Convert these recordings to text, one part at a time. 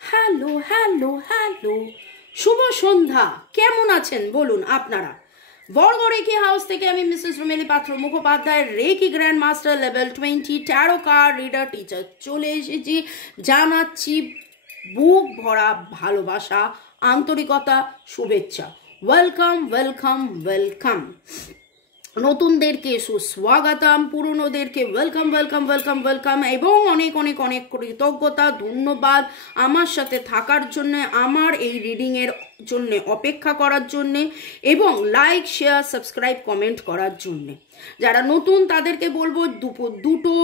Hello hello hello, শুভ সন্ধ্যা। কেমন আছেন বলুন আপনারা? বড়গড় রেকি হাউস থেকে আমি Mrs Rumeli Patra Mukhopadhyay, reiki grand master level 20 tarot card reader teacher চলে এসেছি। জানাচ্ছি বুক ভরা ভালোবাসা, আন্তরিকতা, শুভেচ্ছা। Welcome welcome welcome. নতুনদেরকে সুস্বাগতম, পুরনোদেরকে ওয়েলকাম ওয়েলকাম ওয়েলকাম ওয়েলকাম, এবং অনেক অনেক অনেক কৃতজ্ঞতা, ধন্যবাদ আমার সাথে থাকার জন্য, আমার এই রিডিংয়ের জন্য অপেক্ষা করার জন্যে, এবং লাইক শেয়ার সাবস্ক্রাইব কমেন্ট করার জন্যে। যারা নতুন তাদেরকে বলবো দুপুর 2টো,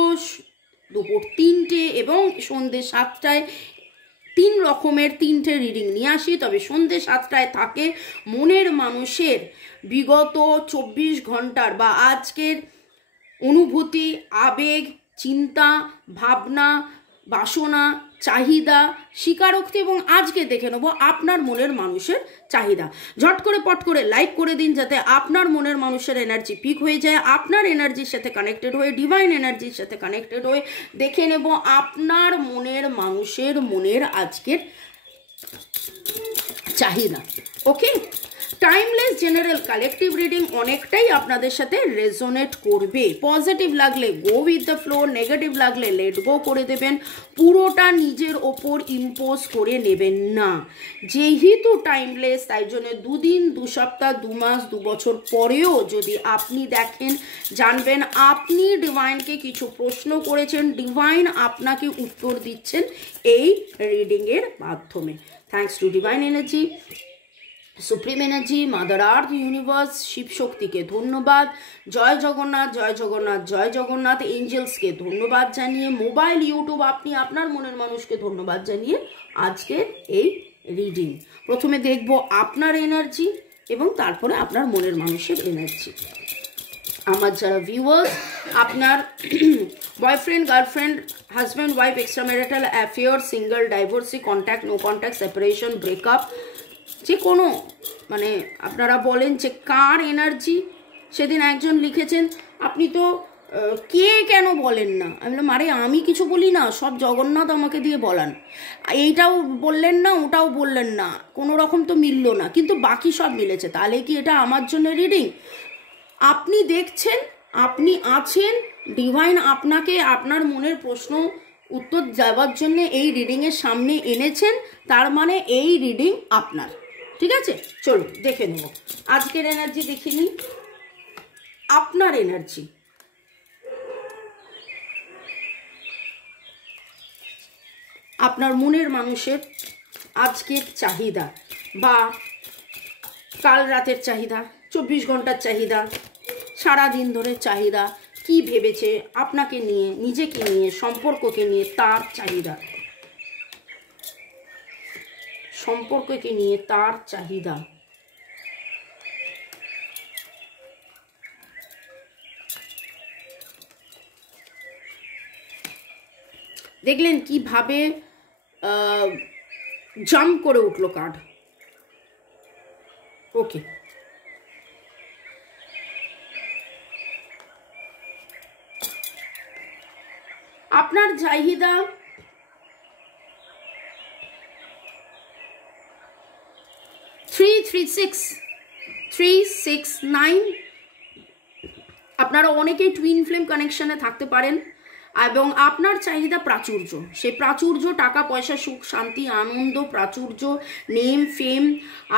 দুপুর 3টে এবং সন্ধ্যে 7টায় 3 রকমের 3টে রিডিং নিয়ে আসি। তবে সন্ধ্যে 7টায় থাকে মনের মানুষের বিগত 24 ঘন্টার বা আজকের অনুভূতি, আবেগ, চিন্তা, ভাবনা, বাসনা, চাহিদা, স্বীকারোক্তি, এবং আজকে দেখে নেব আপনার মনের মানুষের চাহিদা। ঝট করে পট করে লাইক করে দিন যাতে আপনার মনের মানুষের এনার্জি পিক হয়ে যায়, আপনার এনার্জির সাথে কানেক্টেড হয়ে, ডিভাইন এনার্জির সাথে কানেক্টেড হয়ে দেখে নেব আপনার মনের মানুষের মনের আজকের চাহিদা। ওকে, টাইমলেস জেনারেল কালেকটিভ রিডিং অনেকটাই আপনাদের সাথে রেজোনেট করবে। পজিটিভ লাগলে go with the flow, negative লাগলে লেট গো করে দেবেন। পুরোটা নিজের ওপর ইম্পোজ করে নেবেন না। যেহেতু টাইমলেস, তাই জন্য 2 দিন, 2 সপ্তাহ, 2 মাস, 2 বছর পরেও যদি আপনি দেখেন, জানবেন আপনি ডিভাইনকে কিছু প্রশ্ন করেছেন, ডিভাইন আপনাকে উত্তর দিচ্ছেন এই রিডিংয়ের মাধ্যমে। Thanks to divine energy, supreme energy, mother earth, universe, Shiva শক্তিকে ধন্যবাদ। জয় জগন্নাথ, জয় জগন্নাথ, জয় জগন্নাথ। এঞ্জেলসকে ধন্যবাদ জানিয়ে, মোবাইল, ইউটিউব, আপনি আপনার মনের মানুষকে ধন্যবাদ জানিয়ে আজকে এই রিডিং প্রথমে দেখব আপনার এনার্জি এবং তারপরে আপনার মনের মানুষের এনার্জি। আমার যারা ভিউয়ার্স, আপনার boyfriend, girlfriend, husband, wife, extra marital affair, single, divorcee, contact, no contact, separation, breakup, যে কোনো, মানে আপনারা বলেন যে কার এনার্জি। সেদিন একজন লিখেছেন আপনি তো কে কেন বলেন না। আমি বললাম আরে আমি কিছু বলি না, সব জগন্নাথ আমাকে দিয়ে বলান। এইটাও বললেন না, ওটাও বললেন না, কোনো রকম তো মিললো না, কিন্তু বাকি সব মিলেছে। তাহলে কি এটা আমার জন্য রিডিং? আপনি দেখছেন, আপনি আছেন, ডিভাইন আপনাকে আপনার মনের প্রশ্ন উত্তর দেওয়ার জন্য এই রিডিংয়ের সামনে এনেছেন, তার মানে এই রিডিং আপনার। ঠিক আছে, চলুন দেখে নেব আজকের এনার্জি। দেখিনি আপনার এনার্জি, আপনার মনের মানুষের আজকের চাহিদা বা কাল রাতের চাহিদা, 24 ঘন্টার চাহিদা, সারা দিন ধরে চাহিদা, কি ভেবেছে আপনাকে নিয়ে, নিজেকে নিয়ে, সম্পর্ককে নিয়ে, তার চাহিদা, সম্পর্ককে নিয়ে তার চাহিদা। দেখলেন কিভাবে জাম্প করে উঠলো কার্ড। ওকে, আপনার চাহিদা 336 আপনারা অনেকেই টুইন ফ্লেম কানেকশনে থাকতে পারেন এবং আপনার চাহিদা প্রাচুর্য। সেই প্রাচুর্য টাকা পয়সা, সুখ শান্তি, আনন্দ, প্রাচুর্য, নেম ফেম।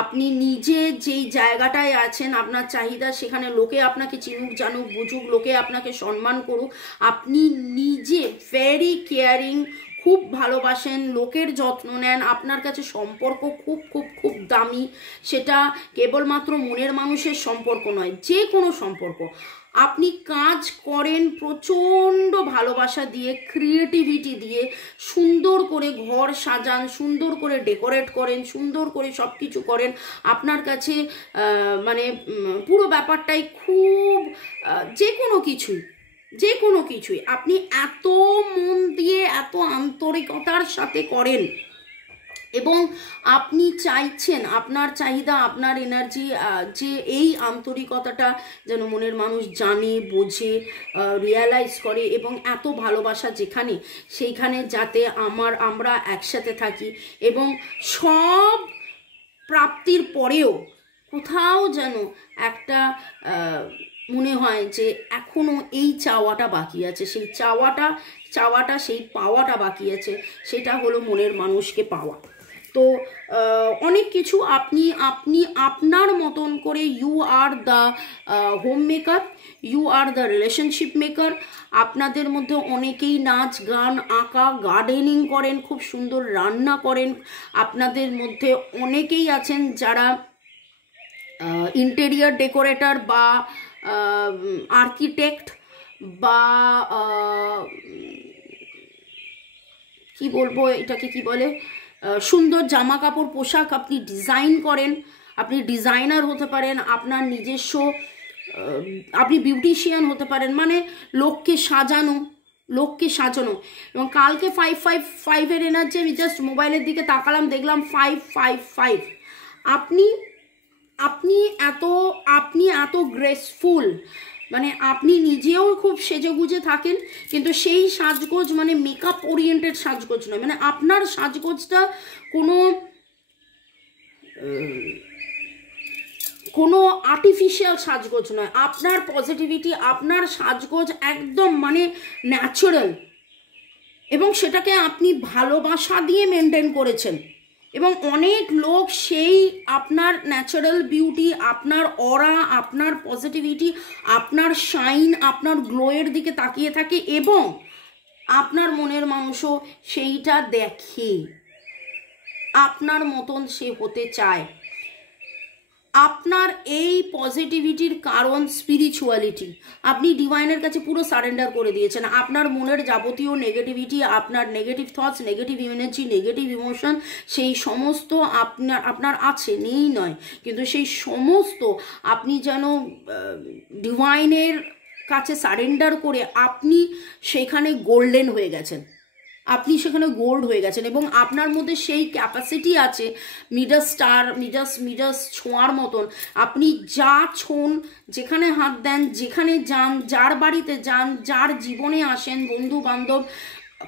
আপনি নিজে যেই জায়গাটায় আছেন, আপনার চাহিদা সেখানে লোকে আপনাকে চিনুক, জানুক, বুঝুক, লোকে আপনাকে সম্মান করুক। আপনি নিজে ভেরি কেয়ারিং, খুব ভালোবাসেন, লোকের যত্ন নেন, আপনার কাছে সম্পর্ক খুব খুব খুব দামি। সেটা কেবলমাত্র মনের মানুষের সম্পর্ক নয়, যে কোনো সম্পর্ক। আপনি কাজ করেন প্রচণ্ড ভালোবাসা দিয়ে, ক্রিয়েটিভিটি দিয়ে, সুন্দর করে ঘর সাজান, সুন্দর করে ডেকোরেট করেন, সুন্দর করে সব কিছু করেন। আপনার কাছে মানে পুরো ব্যাপারটাই খুব, যে কোনো কিছুই আপনি এত মন দিয়ে, এত আন্তরিকতার সাথে করেন এবং আপনি চাইছেন আপনার চাহিদা, আপনার এনার্জি, যে এই আন্তরিকতাটা যেন মনের মানুষ জানে, বোঝে, রিয়ালাইজ করে, এবং এত ভালোবাসা যেখানে সেইখানে যাতে আমরা একসাথে থাকি, এবং সব প্রাপ্তির পরেও কোথাও যেন একটা মনে হয় যে এখনো এই চাওয়াটা বাকি আছে, সেই চাওয়াটা সেই পাওয়াটা বাকি আছে, সেটা হলো মনের মানুষকে পাওয়া। তো অনেক কিছু আপনি আপনার মতন করে, you are the homemaker, you are the relationship maker. আপনাদের মধ্যে অনেকেই নাচ, গান, আঁকা, গার্ডেনিং করেন, খুব সুন্দর রান্না করেন। আপনাদের মধ্যে অনেকেই আছেন যারা ইন্টেরিয়ার ডেকোরেটর বা আর্কিটেক্ট বা কি বলবো এটাকে কি বলে, সুন্দর জামা কাপড় পোশাক আপনি ডিজাইন করেন, আপনি ডিজাইনার হতে পারেন, আপনার নিজস্ব আপনি বিউটিশিয়ান হতে পারেন, মানে লোককে সাজানো। এবং কালকে 555-এর এনার্জি, আমি জাস্ট মোবাইলের দিকে তাকালাম, দেখলাম 555। আপনি এত গ্রেসফুল, মানে আপনি নিজেও খুব সেজেগুজে থাকেন, কিন্তু সেই সাজগোজ মানে মেকআপ ওরিয়েন্টেড সাজগোজ নয়, মানে আপনার সাজগোজটা কোনো আর্টিফিশিয়াল সাজগোজ নয়। আপনার পজিটিভিটি, আপনার সাজগোজ একদম মানে ন্যাচারাল, এবং সেটাকে আপনি ভালোবাসা দিয়ে মেনটেন করেছেন। এবং অনেক লোক সেই আপনার ন্যাচারাল বিউটি, আপনার অরা, আপনার পজিটিভিটি, আপনার শাইন, আপনার গ্লোয়ের দিকে তাকিয়ে থাকে, এবং আপনার মনের মানুষও সেইটা দেখে, আপনার মতন সে হতে চায়। আপনার এই পজিটিভিটির কারণ স্পিরিচুয়ালিটি। আপনি ডিভাইনের কাছে পুরো সারেন্ডার করে দিয়েছেন। আপনার মনের যাবতীয় নেগেটিভিটি, আপনার negative thoughts, negative energy, negative emotion, সেই সমস্ত আপনার আছে, নেই নয়, কিন্তু সেই সমস্ত আপনি যেন ডিভাইনের কাছে সারেন্ডার করে আপনি সেখানে গোল্ডেন হয়ে গেছেন, আপনি সেখানে গোল্ড হয়ে গেছেন। এবং আপনার মধ্যে সেই ক্যাপাসিটি আছে মিডাস ছোঁয়ার মতন। আপনি যা ছোঁন, যেখানে হাত দেন, যেখানে যান, যার বাড়িতে যান, যার জীবনে আসেন, বন্ধু বান্ধব,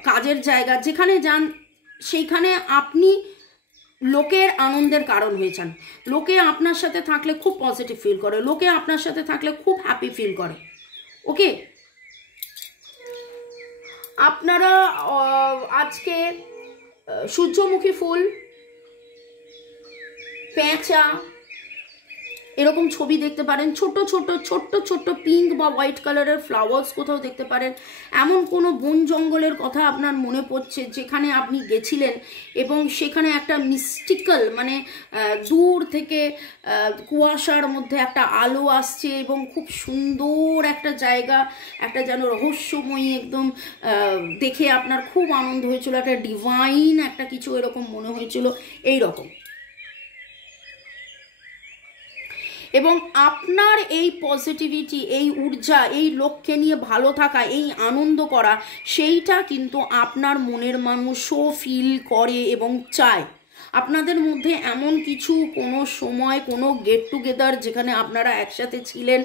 কাজের জায়গা, যেখানে যান, সেইখানে আপনি লোকের আনন্দের কারণ হয়েছেন। লোকে আপনার সাথে থাকলে খুব পজিটিভ ফিল করে, লোকে আপনার সাথে থাকলে খুব হ্যাপি ফিল করে। ওকে, আপনারা আজকে সূর্যমুখী ফুল, পেঁচা, এরকম ছবি দেখতে পারেন, ছোট ছোট পিঙ্ক বা হোয়াইট কালারের ফ্লাওয়ার্স কোথাও দেখতে পারেন। এমন কোনো বন জঙ্গলের কথা আপনার মনে পড়ছে যেখানে আপনি গেছিলেন, এবং সেখানে একটা মিস্টিক্যাল, মানে দূর থেকে কুয়াশার মধ্যে একটা আলো আসছে, এবং খুব সুন্দর একটা জায়গা, একটা যেন রহস্যময়ী, একদম দেখে আপনার খুব আনন্দ হয়েছিল, একটা ডিভাইন একটা কিছু এরকম মনে হয়েছিল, এই রকম। এবং আপনার এই পজিটিভিটি, এই ঊর্জা, এই লক্ষ্যে নিয়ে ভালো থাকা, এই আনন্দ করা, সেইটা কিন্তু আপনার মনের মানুষও ফিল করে এবং চায়। আপনাদের মধ্যে এমন কিছু কোনো সময়, কোনো গেট টুগেদার যেখানে আপনারা একসাথে ছিলেন,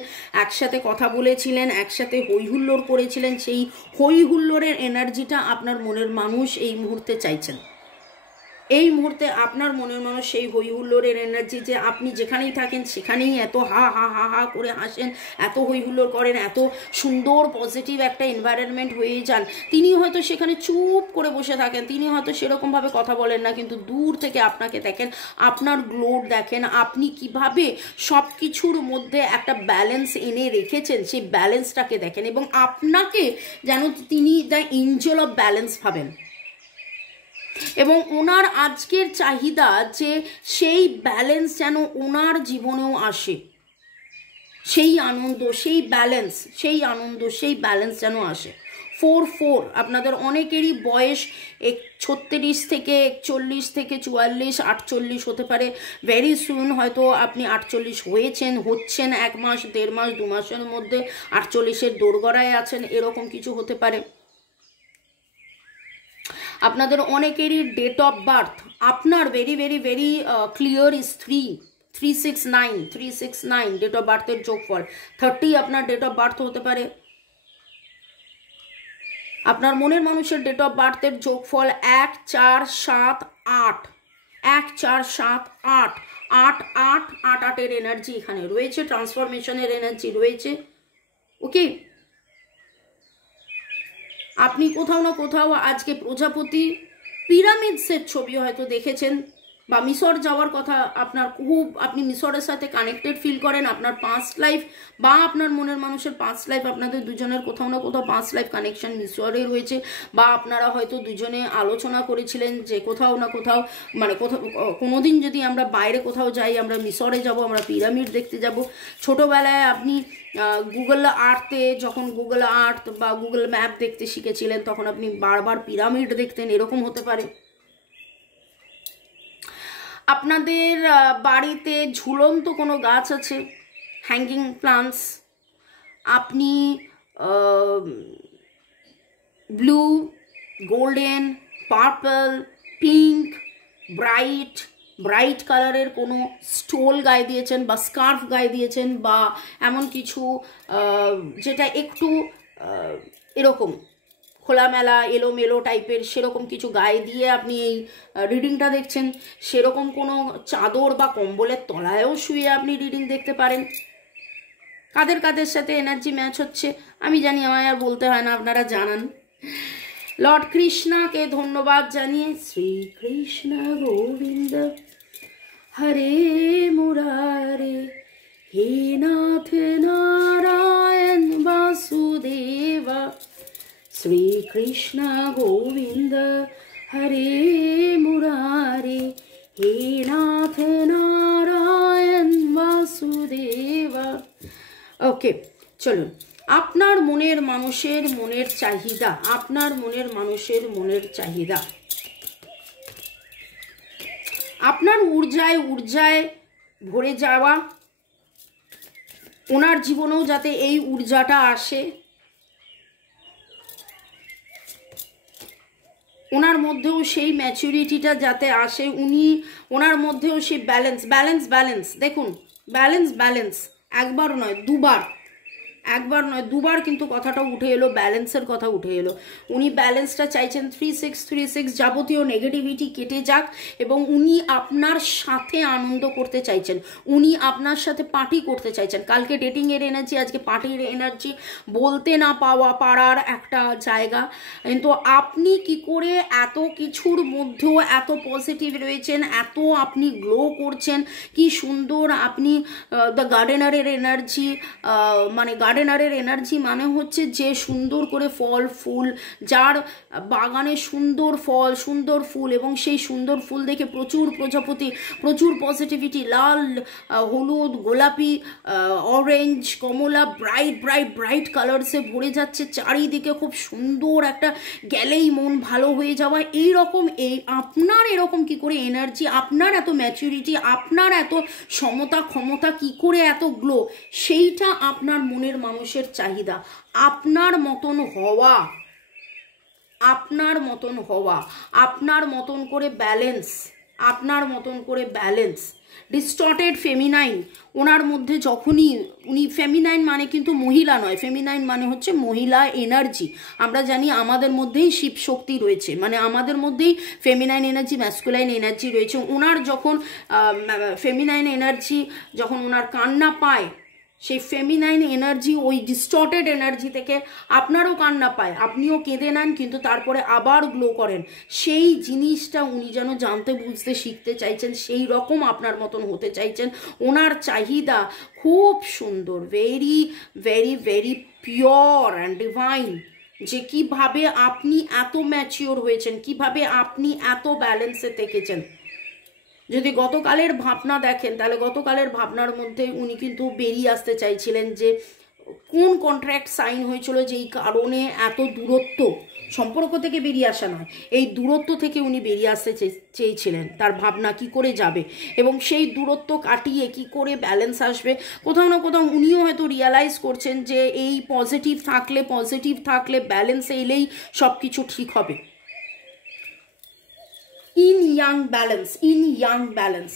একসাথে কথা বলেছিলেন, একসাথে হইহুল্লোড় করেছিলেন, সেই হইহুল্লোড়ের এনার্জিটা আপনার মনের মানুষ এই মুহূর্তে চাইছেন। এই মুহূর্তে আপনার মনের মানুষ সেই হই হুল্লোড়ের এনার্জি, যে আপনি যেখানেই থাকেন সেখানেই এত হা হা হা হা করে হাসেন, এত হই হুল্লোড় করেন, এত সুন্দর পজিটিভ একটা এনভায়রনমেন্ট হয়ে যান। তিনি হয়তো সেখানে চুপ করে বসে থাকেন, তিনি হয়তো সেরকমভাবে কথা বলেন না, কিন্তু দূর থেকে আপনাকে দেখেন, আপনার গ্লোর দেখেন, আপনি কিভাবে সব কিছুর মধ্যে একটা ব্যালেন্স এনে রেখেছেন, সেই ব্যালেন্সটাকে দেখেন, এবং আপনাকে যেন তিনি দ্য এঞ্জেল অফ ব্যালেন্স ভাবেন। এবং ওনার আজকের চাহিদা যে সেই ব্যালেন্স যেন ওনার জীবনেও আসে, সেই আনন্দ, সেই ব্যালেন্স যেন আসে। 4 আপনাদের অনেকেরই বয়স 36 থেকে 41 থেকে 44, 48 হতে পারে। ভেরি সুন হয়তো আপনি 48 হচ্ছেন, 1 মাস, 1.5 মাস, 2 মাসের মধ্যে 48-এর দোরগড়ায় আছেন, এরকম কিছু হতে পারে। আপনাদের অনেকেরই ডেট অফ বার্থ আপনার very very very clear is 369 date of বার্থের যোগফল। 30 আপনার ডেট অফ বার্থ হতে পারে। আপনার মনের মানুষের ডেট অফ বার্থের যোগফল 1 4 7 8, 1 4 7 8, 8 8 8 8 এনার্জি এখানে রয়েছে, ট্রান্সফরমেশনের এনার্জি রয়েছে। ওকে, আপনি কোথাও না কোথাও আজকে প্রজাপতি পিরামিডসের ছবি হয়তো দেখেছেন, বা মিশর যাওয়ার কথা আপনার খুব, আপনি মিশরের সাথে কানেক্টেড ফিল করেন। আপনার পাস্ট লাইফ বা আপনার মনের মানুষের পাস্ট লাইফ, আপনাদের দুজনের কোথাও না কোথাও পাস্ট লাইফ কানেকশন মিশরে রয়েছে, বা আপনারা হয়তো দুজনে আলোচনা করেছিলেন যে কোথাও না কোথাও, মানে কোথাও কোনোদিন যদি আমরা বাইরে কোথাও যাই, আমরা মিশরে যাব, আমরা পিরামিড দেখতে যাব। ছোটোবেলায় আপনি গুগল আর্থে, যখন গুগল আর্থ বা গুগল ম্যাপ দেখতে শিখেছিলেন, তখন আপনি বারবার পিরামিড দেখতেন, এরকম হতে পারে। আপনাদের বাড়িতে ঝুলন্ত কোনো গাছ আছে, হ্যাঙ্গিং প্লান্টস। আপনি blue, golden, purple, pink, bright কালারের কোনো স্টোল গায়ে দিয়েছেন, বা স্কার্ফ গায়ে দিয়েছেন, বা এমন কিছু যেটা একটু এরকম খোলামেলা এলোমেলো টাইপের, সেরকম কিছু গায়ে দিয়ে আপনি এই রিডিংটা দেখছেন। সেরকম কোনো চাদর বা কম্বলের তলায়ও শুয়ে আপনি রিডিং দেখতে পারেন। কাদের কাদের সাথে এনার্জি ম্যাচ হচ্ছে আমি জানি, আমায় আর বলতে হয় না, আপনারা জানান। লর্ড কৃষ্ণাকে ধন্যবাদ জানিয়ে, শ্রীকৃষ্ণ গোবিন্দ হরে মুরারে, হে নাথ নারায়ণ বাসুদেবা, শ্রীকৃষ্ণ গোবিন্দ হরে মুরারে, হে নাথ নারায়ণ বাসুদেবা। ওকে, চলুন। আপনার মনের মানুষের মনের চাহিদা, আপনার মনের মানুষের মনের চাহিদা, আপনার ঊর্জায় ভরে যাওয়া, ওনার জীবনেও যাতে এই ঊর্জাটা আসে, ওনার মধ্যেও সেই ম্যাচুরিটিটা যাতে আসে, ওনার মধ্যেও সেই ব্যালেন্স। দেখুন, ব্যালেন্স একবার নয় দুবার কিন্তু কথাটা উঠে এলো, ব্যালেন্সের কথা উঠে এলো। উনি ব্যালেন্সটা চাইছেন, 3636 যাবতীয় নেগেটিভিটি কেটে যাক, এবং উনি আপনার সাথে আনন্দ করতে চাইছেন, উনি আপনার সাথে পার্টি করতে চাইছেন। কালকে ডেটিংয়ের এনার্জি, আজকে পার্টির এনার্জি, বলতে না পারার একটা জায়গা। কিন্তু আপনি কি করে এত কিছুর মধ্যেও এত পজিটিভ রয়েছেন, এত আপনি গ্লো করছেন, কি সুন্দর আপনি দ্য গার্ডেনারের এনার্জি, মানে গার্ডেনারের এনার্জি মানে হচ্ছে যে সুন্দর করে ফল ফুল, যার বাগানে সুন্দর ফল সুন্দর ফুল, এবং সেই সুন্দর ফুল দেখে প্রচুর প্রজাপতি, প্রচুর পজিটিভিটি, লাল, হলুদ, গোলাপি, অরেঞ্জ, কমলা, ব্রাইট কালারসে ভরে যাচ্ছে চারিদিকে। খুব সুন্দর একটা, গেলেই মন ভালো হয়ে যাওয়া, এই রকম। আপনার এরকম কি করে এনার্জি, আপনার এত ম্যাচুরিটি, আপনার এত সমতা ক্ষমতা, কি করে এত গ্লো, সেইটা আপনার মনের মানুষের চাহিদা। আপনার মতন হওয়া, আপনার মতন করে ব্যালেন্স, ডিস্টর্টেড ফেমিনাইন ওনার মধ্যে যখনই, উনি ফেমিনাইন মানে কিন্তু মহিলা নয়, ফেমিনাইন মানে হচ্ছে মহিলা এনার্জি। আমরা জানি আমাদের মধ্যেই শিব শক্তি রয়েছে, মানে আমাদের মধ্যেই ফেমিনাইন এনার্জি, ম্যাসকুলাইন এনার্জি রয়েছে। ওনার যখন ফেমিনাইন এনার্জি যখন ওনার কান্না পায়, সেই ফেমিনাইন এনার্জি ওই ডিস্টর্টেড এনার্জি থেকে আপনারও কান্না পায়, আপনিও কেঁদে নেন, কিন্তু তারপরে আবার গ্লো করেন। সেই জিনিসটা উনি যেন জানতে বুঝতে শিখতে চাইছেন, সেই রকম আপনার মতন হতে চাইছেন। ওনার চাহিদা খুব সুন্দর, very very very pure and divine, যে কিভাবে আপনি এত ম্যাচিওর হয়েছেন, কিভাবে আপনি এত ব্যালেন্সে থেকেছেন। যদি গতকালের ভাবনা দেখেন, তাহলে গতকালের ভাবনার মধ্যে উনি কিন্তু বেরিয়ে আসতে চাইছিলেন যে কোন কন্ট্রাক্ট সাইন হয়েছিল, যেই কারণে এত দূরত্ব, সম্পর্ক থেকে বেরিয়ে আসা নয়, এই দূরত্ব থেকে উনি বেরিয়ে আসতে চেয়েছিলেন। তার ভাবনা কি করে যাবে এবং সেই দূরত্ব কাটিয়ে কি করে ব্যালেন্স আসবে। কোথাও না কোথাও উনিও হয়তো রিয়ালাইজ করছেন যে এই পজিটিভ থাকলে ব্যালেন্স এলেই সব কিছু ঠিক হবে। In young balance, in young balance.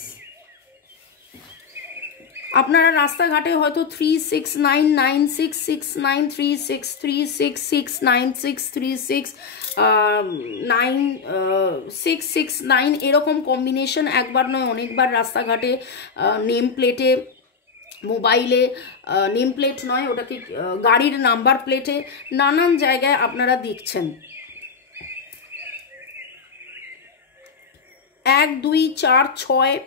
আপনারা রাস্তাঘাটে হয়তো 36999636963636969669 এরকম কম্বিনেশন একবার নয় অনেকবার রাস্তাঘাটে নেম প্লেটে, মোবাইলে নেম প্লেট নয় ওটাকে গাড়ির নাম্বার প্লেটে, নানান জায়গায় আপনারা দেখছেন 1 2 4 6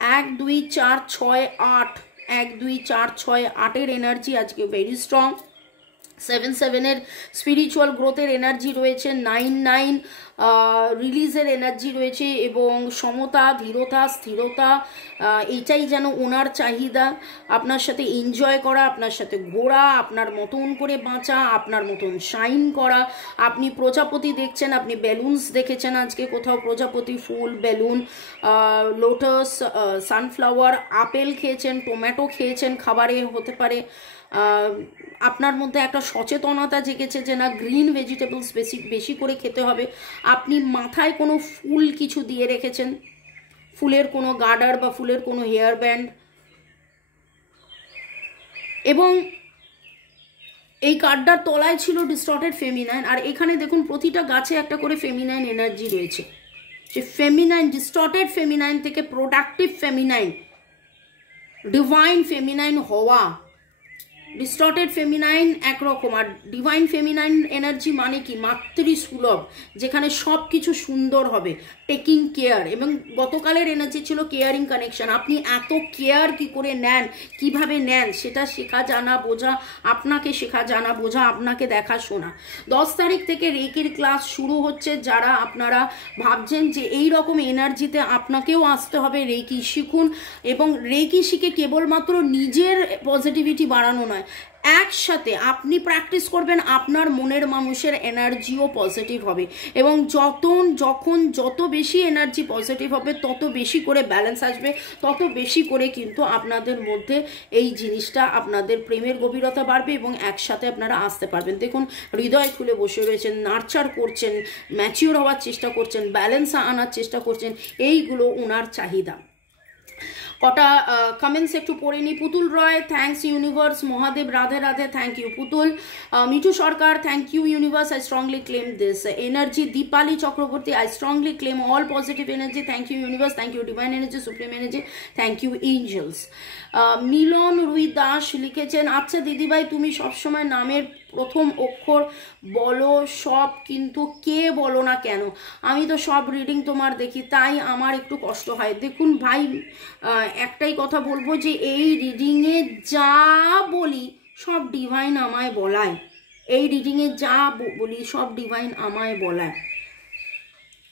1 2 4 6 8 1 2 4 6 8 এর এনার্জি আজকে ভেরি স্ট্রং। 7 7 এর স্পিরিচুয়াল গ্রোথের এনার্জি রয়েছে, 9 9 রিলিজের এনার্জি রয়েছে এবং সমতা, ধীরতা, স্থিরতা, এইটাই যেন ওনার চাহিদা। আপনার সাথে এনজয় করা, আপনার সাথে ঘোরা, আপনার মতন করে বাঁচা, আপনার মতন শাইন করা। আপনি প্রজাপতি দেখছেন, আপনি বেলুনস দেখেছেন আজকে কোথাও, প্রজাপতি ফুল, বেলুন, লোটাস, সানফ্লাওয়ার, আপেল খেয়েছেন, টমেটো খেয়েছেন, খাবারে হতে পারে। আপনার মধ্যে একটা সচেতনতা জেগেছে যে না গ্রিন ভেজিটেবলস বেশি করে খেতে হবে। আপনি মাথায় কোনো ফুল কিছু দিয়ে রেখেছেন, ফুলের কোনো গার্ডার বা ফুলের কোনো হেয়ার ব্যান্ড, এবং এই কার্ডটার তলায় ছিল ডিস্টর্টেড ফেমিনাইন। আর এখানে দেখুন প্রতিটা গাছে একটা করে ফেমিনাইন এনার্জি রয়েছে। সে ফেমিনাইন, ডিস্টর্টেড ফেমিনাইন থেকে প্রোডাক্টিভ ফেমিনাইন, ডিভাইন ফেমিনাইন হওয়া। ডিস্টর্টেড ফেমিনাইন একরকম, আর ডিভাইন ফেমিনাইন এনার্জি মানে কি মাতৃসুলভ, যেখানে সব কিছু সুন্দর হবে, টেকিং কেয়ার। এবং গতকালের এনার্জি ছিল কেয়ারিং কানেকশন। আপনি এত কেয়ার কি করে নেন, কিভাবে নেন, সেটা শেখা জানা বোঝা, আপনাকে শেখা জানা বোঝা, আপনাকে দেখাশোনা। 10 তারিখ থেকে রেকির ক্লাস শুরু হচ্ছে। যারা আপনারা ভাবছেন যে এই রকম এনার্জিতে আপনাকেও আসতে হবে, রেকি শিখুন। এবং রেকি শিখে কেবলমাত্র নিজের পজিটিভিটি বাড়ানো নয়, একসাথে আপনি প্র্যাকটিস করবেন, আপনার মনের মানুষের এনার্জিও পজিটিভ হবে। এবং যখন যত বেশি এনার্জি পজিটিভ হবে তত বেশি করে ব্যালেন্স আসবে, তত বেশি করে কিন্তু আপনাদের মধ্যে এই জিনিসটা, আপনাদের প্রেমের গভীরতা বাড়বে এবং একসাথে আপনারা আসতে পারবেন। দেখুন হৃদয় খুলে বসে রয়েছেন, নার্চার করছেন, ম্যাচিওর হওয়ার চেষ্টা করছেন, ব্যালেন্স আনার চেষ্টা করছেন, এইগুলো ওনার চাহিদা। কটা কমেন্টস একটু পড়ে নি। Putul Roy, thanks universe. Mahadev, Radhe Radhe, thank you Putul. Mithu Sarkar, thank you universe, I strongly claim this energy. Dipali Chakraborty, I strongly claim all positive energy, thank you universe, thank you divine energy, supreme energy, thank you angels. Milan Rui Das লিখেছেন, আচ্ছা দিদিভাই তুমি সবসময় নামের প্রথম অক্ষর বলো সব, কিন্তু কে বলো না কেন? আমি তো সব রিডিং তোমার দেখি, তাই আমার একটু কষ্ট হয়। দেখুন ভাই, একটাই কথা বলবো যে এই রিডিংয়ে যা বলি সব ডিভাইন আমায় বলায়, এই রিডিংয়ে যা বলি সব ডিভাইন আমায় বলায়।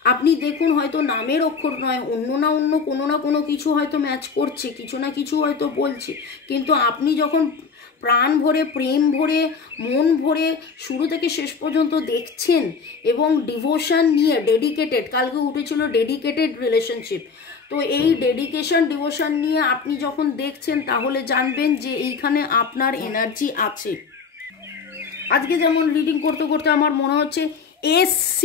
আপনি দেখুন হয়তো নামের অক্ষর নয়, অন্য কোনো না কোনো কিছু হয়তো ম্যাচ করছে, কিছু না কিছু হয়তো বলছে, কিন্তু আপনি যখন প্রাণ ভরে, প্রেম ভরে, মন ভরে শুরু থেকে শেষ পর্যন্ত দেখছেন এবং ডিভোশন নিয়ে, ডেডিকেটেড, কালকে উঠেছিল ডেডিকেটেড রিলেশনশিপ, তো এই ডেডিকেশন ডিভোশন নিয়ে আপনি যখন দেখছেন তাহলে জানবেন যে এইখানে আপনার এনার্জি আছে। আজকে যেমন রিডিং করতে করতে আমার মনে হচ্ছে SC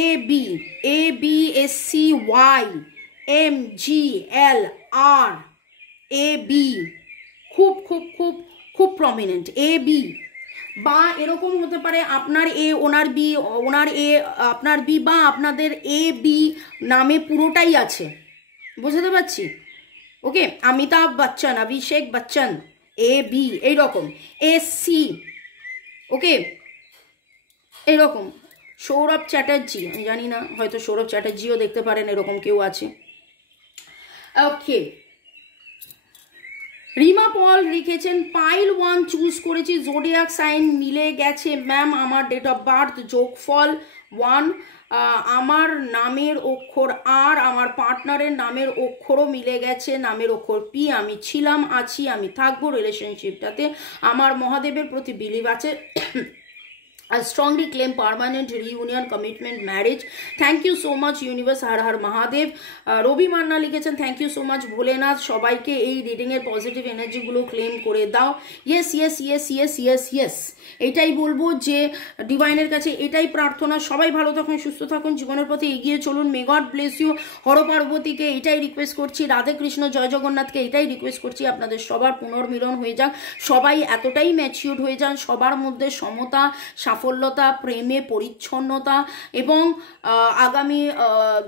AB SC Y MG L R AB খুব খুব খুব খুব প্রমিনেন্ট। AB বা এরকম হতে পারে আপনার A owner B, owner A আপনার B, বা আপনাদের AB নামে পুরোটাই আছে, বুঝতে পারছি? ওকে, অমিতাভ বচ্চন, অভিষেক বচ্চন, AB এইরকম, SC, ওকে এইরকম। সৌরভ চ্যাটার্জি, আমি জানি না, হয়তো সৌরভ চ্যাটার্জিও দেখতে পারেন, এরকম কেউ আছে। ওকে, রিমা পল লিখেছেন, পাইল 1 চুজ করেছি, জোডিয়াক সাইন মিলে গেছে ম্যাম, আমার ডেট অফ বার্থ যোগফল 1, আমার নামের অক্ষর আর, আমার পার্টনারের নামের অক্ষরও মিলে গেছে, নামের অক্ষর P, আমি ছিলাম, আছি, আমি থাকবো রিলেশনশিপটাতে, আমার মহাদেবের প্রতি বিলিভ আছে, I strongly claim permanent reunion, commitment, marriage. Thank you so much universe, har har Mahadev. Rabi Manna লিখেছেন thank you so much Bholenath, সবাইকে এই রিডিং এর পজিটিভ এনার্জিগুলো ক্লেম করে দাও। Yes yes yes yes yes yes, এটাই বলবো যে ডিভাইনের কাছে এটাই প্রার্থনা, সবাই ভালো থাকুন, সুস্থ থাকুন, জীবনের পথে এগিয়ে চলুন। May God bless you. Har পার্বতীকে এটাই রিকোয়েস্ট করছি, রাধে কৃষ্ণ জয় জগন্নাথকে এটাই রিকোয়েস্ট করছি, আপনাদের সবার পুনর্মিলন হয়ে যাক, সবাই এতটাই ম্যাচিউরড হয়ে যান, সবার মধ্যে সমতা, সাফল্যতা, প্রেমে পরিচ্ছন্নতা। এবং আগামী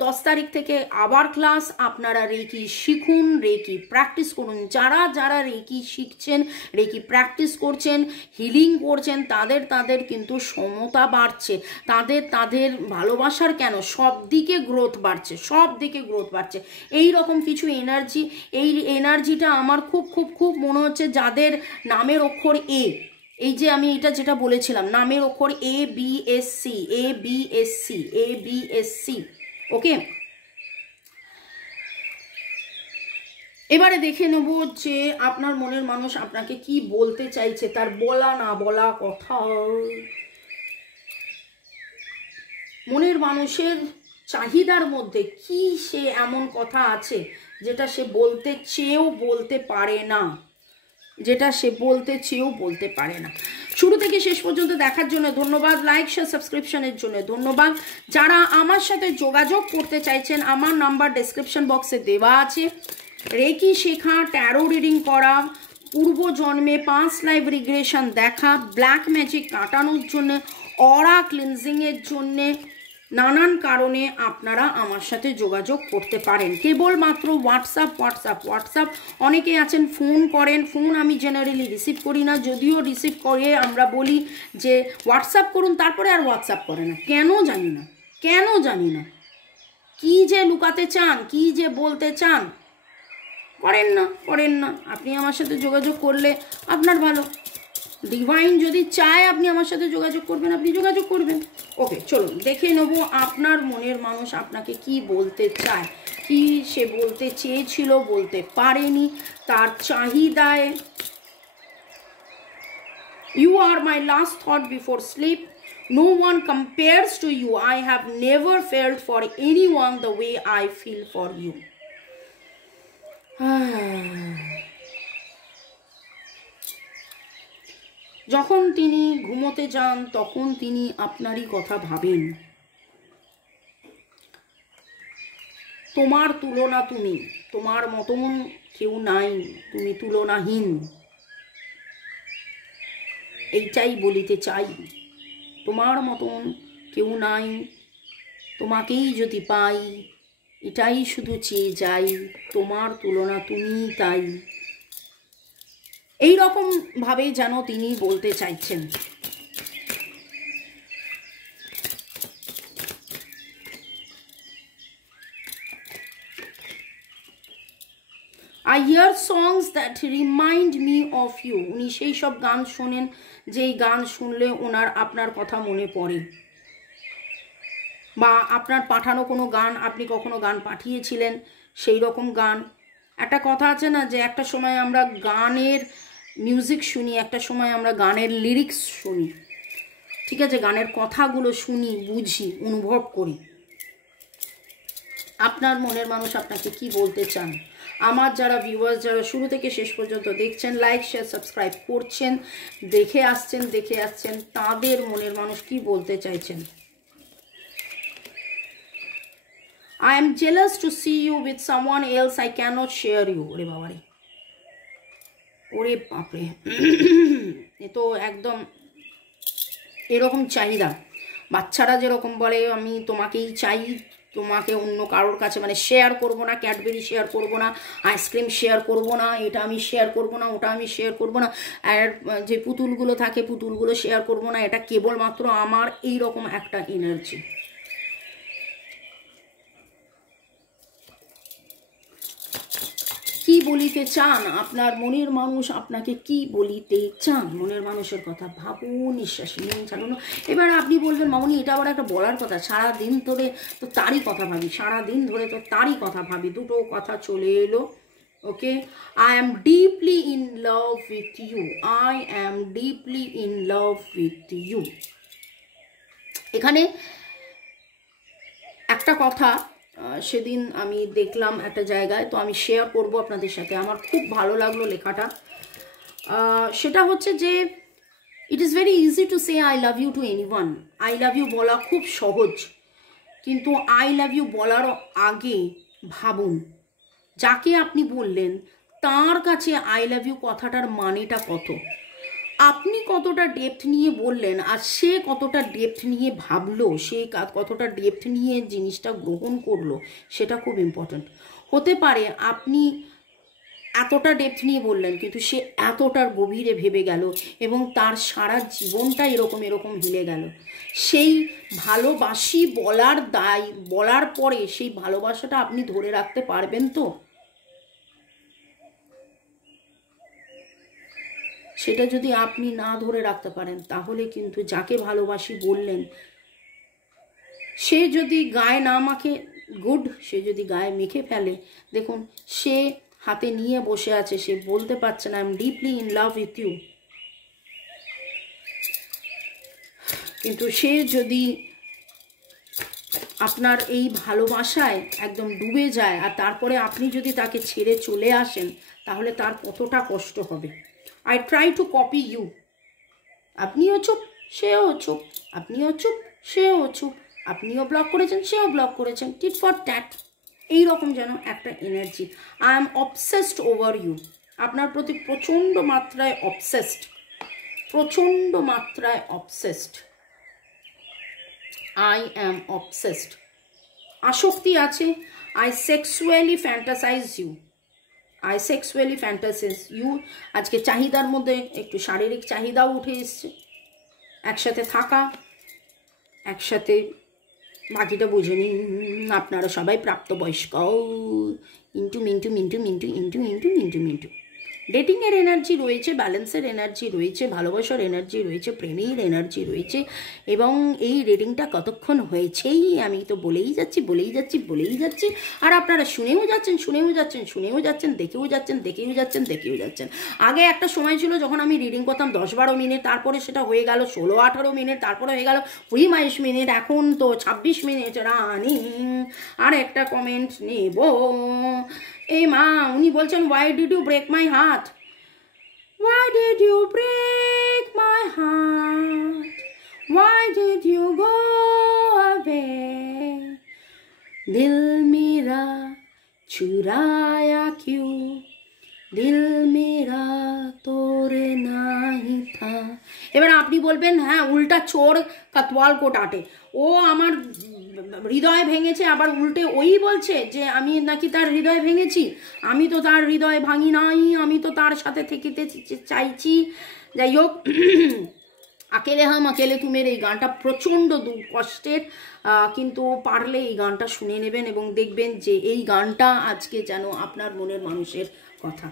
10 তারিখ থেকে আবার ক্লাস, আপনারা রেকি শিখুন, রেকি প্র্যাকটিস করুন। যারা যারা রেকি শিখছেন, রেকি প্র্যাকটিস করছেন, হিলিং করছেন, তাদের কিন্তু সমতা বাড়ছে, তাদের ভালোবাসার কেন সব দিকে গ্রোথ বাড়ছে, সব দিকে গ্রোথ বাড়ছে। এই রকম কিছু এনার্জি, এই এনার্জিটা আমার খুব খুব খুব মনে হচ্ছে যাদের নামের অক্ষর এ, এই যে আমি এটা যেটা বলেছিলাম নামের অক্ষর A B S C, A B S C, A B S C. ওকে, এবারে দেখে নেব যে আপনার মনের মানুষ আপনাকে কি বলতে চাইছে, তার বলা না বলা কথা। মনের মানুষের চাহিদার মধ্যে কি সে এমন কথা আছে যেটা সে বলতে চেয়েও বলতে পারে না, যেটা সে বলতে চেয়েও বলতে পারে না। শুরু থেকে শেষ পর্যন্ত দেখার জন্য ধন্যবাদ, লাইক শেয়ার সাবস্ক্রিপশনের জন্য ধন্যবাদ। যারা আমার সাথে যোগাযোগ করতে চাইছেন, আমার নাম্বার ডেসক্রিপশন বক্সে দেওয়া আছে। রেকি শেখা, ট্যারো রিডিং করা, পূর্বজন্মে 5 লাইভ রিগ্রেশন দেখা, ব্ল্যাক ম্যাজিক কাটানোর জন্য, অরা ক্লিনজিংয়ের জন্যে, নানান কারণে আপনারা আমার সাথে যোগাযোগ করতে পারেন। কেবলমাত্র হোয়াটসঅ্যাপ। অনেকে আছেন ফোন করেন, ফোন আমি জেনারেলি রিসিভ করি না, যদিও রিসিভ করে আমরা বলি যে হোয়াটসঅ্যাপ করুন, তারপরে আর হোয়াটসঅ্যাপ করে না, কেন জানি না, কি যে লুকাতে চান, কি যে বলতে চান, করেন না। আপনি আমার সাথে যোগাযোগ করলে আপনার ভালো, ডিভাইন যদি চায় আপনি আমার সাথে যোগাযোগ করবেন, আপনি যোগাযোগ করবেন। ওকে, চলুন দেখে নেব আপনার মনের মানুষ আপনাকে কি বলতে চায়, কি সে বলতে চেয়েছিল বলতে পারেনি, তার চাহিদায়। You are my last thought before sleep. No one compares to you. I have never felt for anyone the way I feel for you. যখন তিনি ঘুমোতে যান তখন তিনি আপনারই কথা ভাবেন। তোমার তুলনা তুমি, তোমার মতন কেউ নাই, তুমি তুলনাহীন, এইটাই বলিতে চাই। তোমার মতন কেউ নাই, তোমাকেই যদি পাই, এটাই শুধু চেয়ে যাই, তোমার তুলনা তুমিই তাই। এই রকম ভাবে যেন তিনি বলতে চাইছেন। I hear songs that remind me of you. উনি সেই সব গান শোনেন যেই গান শুনলে ওনার আপনার কথা মনে পড়ে, বা আপনার পাঠানো কোনো গান, আপনি কখনো গান পাঠিয়েছিলেন সেই রকম গান। একটা কথা আছে না যে একটা সময় আমরা গানের মিউজিক শুনি, একটা সময় আমরা গানের লিরিক্স শুনি, ঠিক আছে, গানের কথাগুলো শুনি, বুঝি, অনুভব করি। আপনার মনের মানুষ আপনাকে কি বলতে চান? আমার যারা ভিউয়ার্স, যারা শুরু থেকে শেষ পর্যন্ত দেখছেন, লাইক শেয়ার সাবস্ক্রাইব করছেন, দেখে আসছেন, তাদের মনের মানুষ কি বলতে চাইছেন? I am jealous to see you with someone else. I cannot share you. ওরে বাবারে, ওরে বাপরে, এ তো একদম এরকম চাহিদা। বাচ্চারা যেরকম বলে আমি তোমাকেই চাই, তোমাকে অন্য কারোর কাছে মানে শেয়ার করব না, ক্যাডবেরি শেয়ার করব না, আইসক্রিম শেয়ার করব না, এটা আমি শেয়ার করব না, ওটা আমি শেয়ার করব না, আর যে পুতুলগুলো থাকে পুতুলগুলো শেয়ার করব না, এটা কেবলমাত্র আমার, এই রকম একটা এনার্জি। কি বলিতে চান আপনার মনের মানুষ? আপনাকে কি বলিতে চান? মনের মানুষের কথা ভাবুন, নিঃশ্বাস নিন, ছাড়ুন। এবার আপনি বলবেন মামনি এটা আবার একটা বলার কথা, সারাদিন ধরে তো তারই কথা ভাবি, সারাদিন ধরে তো তারই কথা ভাবি, দুটো কথা চলে এলো। ওকে, I am deeply in love with you. I am deeply in love with you. এখানে একটা কথা সেদিন আমি দেখলাম একটা জায়গায়, তো আমি শেয়ার করব আপনাদের সাথে, আমার খুব ভালো লাগলো লেখাটা। সেটা হচ্ছে যে it is very easy to say I love you to anyone. I love you বলা খুব সহজ, কিন্তু আই লাভ ইউ বলার আগে ভাবুন যাকে আপনি বললেন তার কাছে আই লাভ ইউ কথাটার মানেটা কত, আপনি কতটা ডেপথ নিয়ে বললেন আর সে কতটা ডেপথ নিয়ে ভাবলো, সে কতটা ডেপথ নিয়ে জিনিসটা গ্রহণ করলো, সেটা খুব ইম্পর্ট্যান্ট। হতে পারে আপনি এতটা ডেপথ নিয়ে বললেন কিন্তু সে এতটার গভীরে ভেবে গেল এবং তার সারা জীবনটা এরকম হিলে গেল। সেই ভালোবাসি বলার পরে সেই ভালোবাসাটা আপনি ধরে রাখতে পারবেন তো? সেটা যদি আপনি না ধরে রাখতে পারেন তাহলে কিন্তু যাকে ভালোবাসি বললেন সে যদি গায়ে না মাখে গুড, সে যদি গায়ে মেখে ফেলে, দেখুন সে হাতে নিয়ে বসে আছে, সে বলতে পারছে না I am deeply in love with you, কিন্তু সে যদি আপনার এই ভালোবাসায় একদম ডুবে যায় আর তারপরে আপনি যদি তাকে ছেড়ে চলে আসেন তাহলে তার কতটা কষ্ট হবে। I try to copy you, আপনিও চুপ সেও চুপ, আপনিও চুপ সেও চুপ, আপনিও ব্লক করেছেন সেও ব্লক করেছেন, টিট ফর ট্যাট, এইরকম যেন একটা energy. I am obsessed over you, আপনার প্রতি প্রচণ্ড মাত্রায় অবসেসড, প্রচণ্ড মাত্রায় অবসেসড, আই অ্যাম অবসেসড, আসক্তি আছে। I sexually fantasize you, I sexually fantasize you. আজকে চাহিদার মধ্যে একটু শারীরিক চাহিদাও উঠে এসছে, একসাথে থাকা, একসাথে, বাকিটা বুঝে নিন, আপনারা সবাই প্রাপ্তবয়স্ক। ইন্টু মিন্টু মিন্টু মিন্টু ইন্টু ইন্টু মিন্টু মিন্টু, ডেটিংয়ের এনার্জি রয়েছে, ব্যালেন্সের এনার্জি রয়েছে, ভালোবাসার এনার্জি রয়েছে, প্রেমের এনার্জি রয়েছে। এবং এই রিডিংটা কতক্ষণ হয়েছেই আমি তো বলেই যাচ্ছি, আর আপনারা শুনেও যাচ্ছেন, দেখেও যাচ্ছেন। আগে একটা সময় ছিল যখন আমি রিডিং করতাম 10-12 মিনিট, তারপরে সেটা হয়ে গেল 16-18 মিনিট, তারপরে হয়ে গেল 20-22 মিনিট, এখন তো 26 মিনিট রানিং। আর একটা কমেন্ট নেব, এই মা উনি বলছেন why did you break my heart, why did you break my heart, why did you go away, दिल मेरा चुराया क्यों, दिल मेरा तोरे नहीं था। এবার আপনি বলবেন হ্যাঁ উল্টা চোর কতওয়াল কো টাটে, ও আমার হৃদয় ভেঙেছে, আবার উল্টে ওই বলছে যে আমি নাকি তার হৃদয় ভেঙেছি। আমি তো তার হৃদয় ভাঙি নাই, আমি তো তার সাথে থেকেতে চাইছি। যাই হোক, আকেলে হাম আকেলে তুমের এই গানটা প্রচণ্ড কষ্টের, কিন্তু পারলে এই গানটা শুনে নেবেন এবং দেখবেন যে এই গানটা আজকে যেন আপনার মনের মানুষের কথা,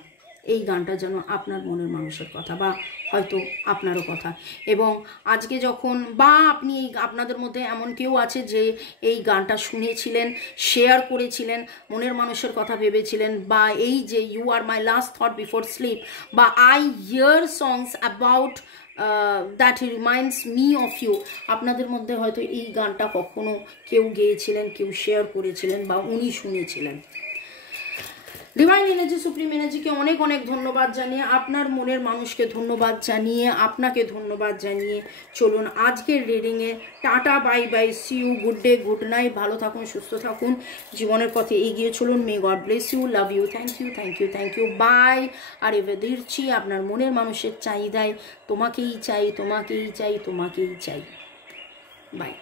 এই গানটা যেন আপনার মনের মানুষের কথা বা হয়তো আপনারও কথা। এবং আজকে যখন বা আপনি আপনাদের মধ্যে এমন কেউ আছে যে এই গানটা শুনেছিলেন, শেয়ার করেছিলেন, মনের মানুষের কথা ভেবেছিলেন, বা এই যে you are my last thought before sleep, বা I hear songs about that reminds me of you, আপনাদের মধ্যে হয়তো এই গানটা কখনো কেউ গেয়েছিলেন, কেউ শেয়ার করেছিলেন বা উনি শুনেছিলেন। ডিভাইন এনার্জি, সুপ্রিম এনার্জিকে অনেক অনেক ধন্যবাদ জানিয়ে, আপনার মনের মানুষকে ধন্যবাদ জানিয়ে, আপনাকে ধন্যবাদ জানিয়ে চলুন আজকের রিডিংয়ে tata, bye bye, see you, good day, good night, ভালো থাকুন, সুস্থ থাকুন, জীবনের পথে এগিয়ে চলুন। May God bless you, love you, thank you, bye. আর এবার দিচ্ছি আপনার মনের মানুষের চাহিদায়, তোমাকেই চাই, বাই।